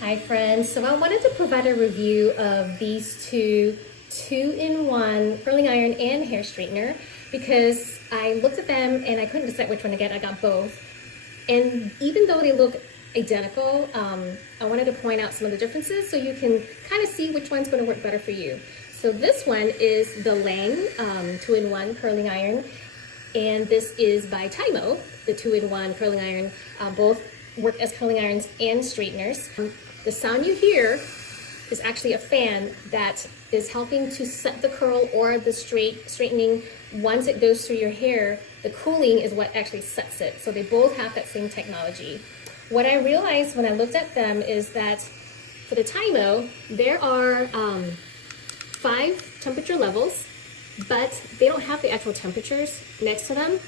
Hi friends, so I wanted to provide a review of these two-in-one curling iron and hair straightener because I looked at them and I couldn't decide which one to get. I got both, and even though they look identical, I wanted to point out some of the differences so you can kind of see which one's going to work better for you. So this one is the Lang two-in-one curling iron, and this is by Tymo, the two-in-one curling iron. Both work as curling irons and straighteners. The sound you hear is actually a fan that is helping to set the curl or the straightening. Once it goes through your hair, the cooling is what actually sets it. So they both have that same technology. What I realized when I looked at them is that for the Tymo, there are 5 temperature levels, but they don't have the actual temperatures next to them.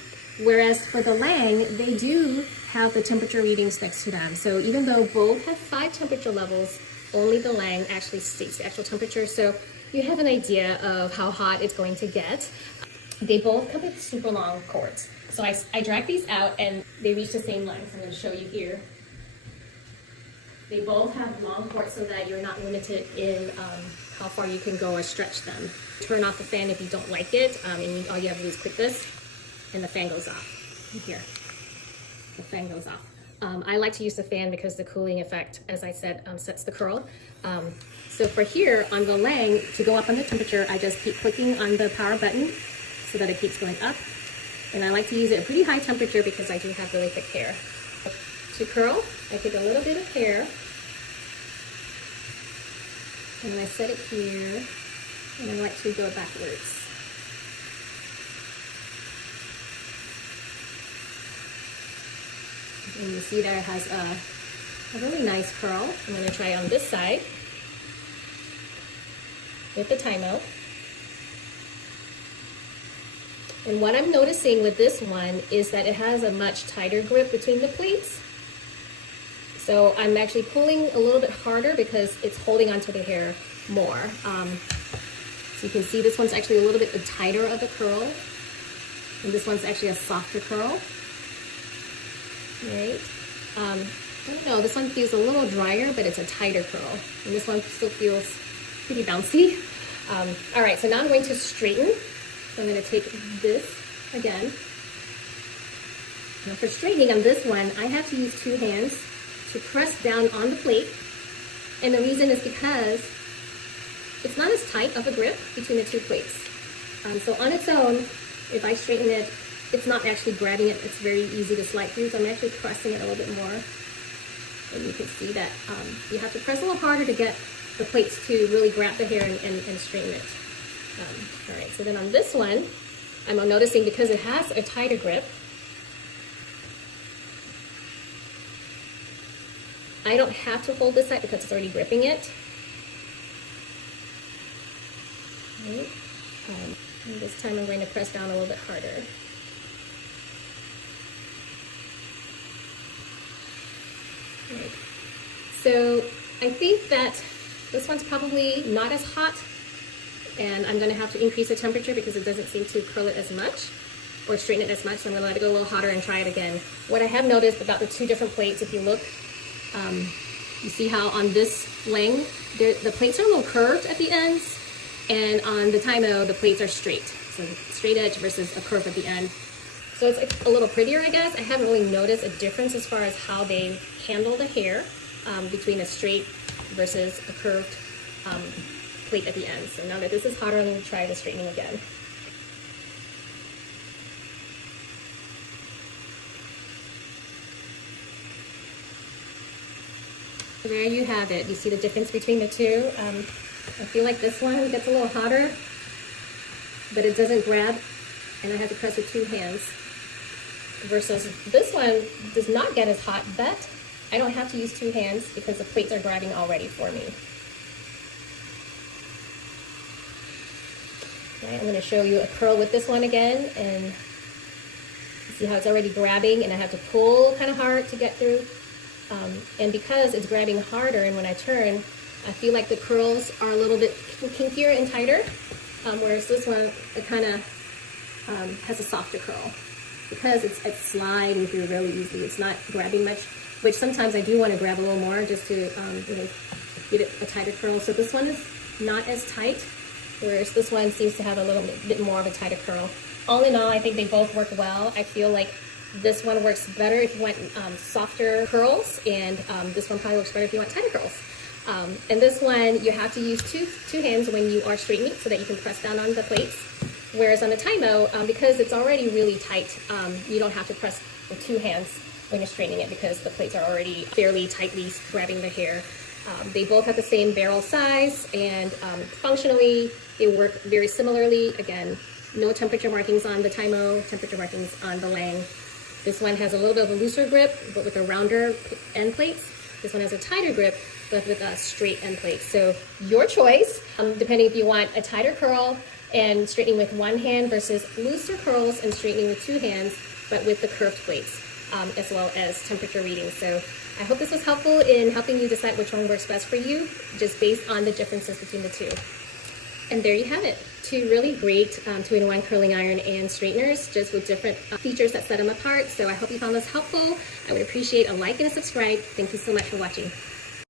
Whereas for the Lang, they do have the temperature readings next to them. So even though both have 5 temperature levels, only the Lang actually states the actual temperature. So you have an idea of how hot it's going to get. They both come with super long cords. So I dragged these out and they reach the same length. I'm going to show you here. They both have long cords so that you're not limited in how far you can go or stretch them. Turn off the fan if you don't like it, and all you have to do is click this and the fan goes off. Here, the fan goes off. I like to use the fan because the cooling effect, as I said, sets the curl. So for here on the Lang, to go up on the temperature, I just keep clicking on the power button so that it keeps going up. And I like to use it at pretty high temperature because I do have really thick hair. To curl, I take a little bit of hair and I set it here, and I like to go backwards. And you see there it has a really nice curl. I'm going to try on this side with the Tymo. And what I'm noticing with this one is that it has a much tighter grip between the plates. So I'm actually pulling a little bit harder because it's holding onto the hair more. So you can see this one's actually a little bit tighter of a curl, and this one's actually a softer curl. Right? I don't know, this one feels a little drier, but it's a tighter curl. And this one still feels pretty bouncy. All right, so now I'm going to straighten. So I'm going to take this again. Now for straightening on this one, I have to use 2 hands to press down on the plate. And the reason is because it's not as tight of a grip between the 2 plates. So on its own, if I straighten it, it's not actually grabbing it. It's very easy to slide through. So I'm actually pressing it a little bit more. And you can see that you have to press a little harder to get the plates to really grab the hair and straighten it. All right, so then on this one, I'm noticing because it has a tighter grip, I don't have to hold this side because it's already gripping it. Right. And this time I'm going to press down a little bit harder. Right. So I think that this one's probably not as hot, and I'm going to have to increase the temperature because it doesn't seem to curl it as much or straighten it as much. So I'm going to let it go a little hotter and try it again. What I have noticed about the 2 different plates, if you look, you see how on this Lang, the plates are a little curved at the ends, and on the Tymo, the plates are straight. So straight edge versus a curve at the end. So it's a little prettier, I guess. I haven't really noticed a difference as far as how they handle the hair between a straight versus a curved plate at the end. So now that this is hotter, I'm going to try the straightening again. There you have it. You see the difference between the 2. I feel like this one gets a little hotter, but it doesn't grab, and I have to press with 2 hands. Versus this one does not get as hot, but I don't have to use 2 hands because the plates are grabbing already for me. Okay, I'm going to show you a curl with this one again, and see how it's already grabbing, and I have to pull kind of hard to get through. And because it's grabbing harder, and when I turn, I feel like the curls are a little bit kinkier and tighter, whereas this one, it kind of has a softer curl because it's sliding through really easily. It's not grabbing much. which sometimes I do want to grab a little more just to, get it a tighter curl. So this one is not as tight, whereas this one seems to have a little bit more of a tighter curl. All in all, I think they both work well. I feel like this one works better if you want softer curls, and this one probably works better if you want tighter curls. And this one, you have to use two hands when you are straightening so that you can press down on the plates. Whereas on the Tymo, because it's already really tight, you don't have to press with two hands when you're straightening it because the plates are already fairly tightly grabbing the hair. They both have the same barrel size, and functionally, they work very similarly. Again, no temperature markings on the Tymo, temperature markings on the Lang. This one has a little bit of a looser grip, but with a rounder end plates. This one has a tighter grip, but with a straight end plate. So your choice, depending if you want a tighter curl and straightening with one hand versus looser curls and straightening with two hands, but with the curved plates, as well as temperature readings. So I hope this was helpful in helping you decide which one works best for you, just based on the differences between the two. And there you have it. Two really great 2-in-1 curling iron and straighteners, just with different features that set them apart. So I hope you found this helpful. I would appreciate a like and a subscribe. Thank you so much for watching.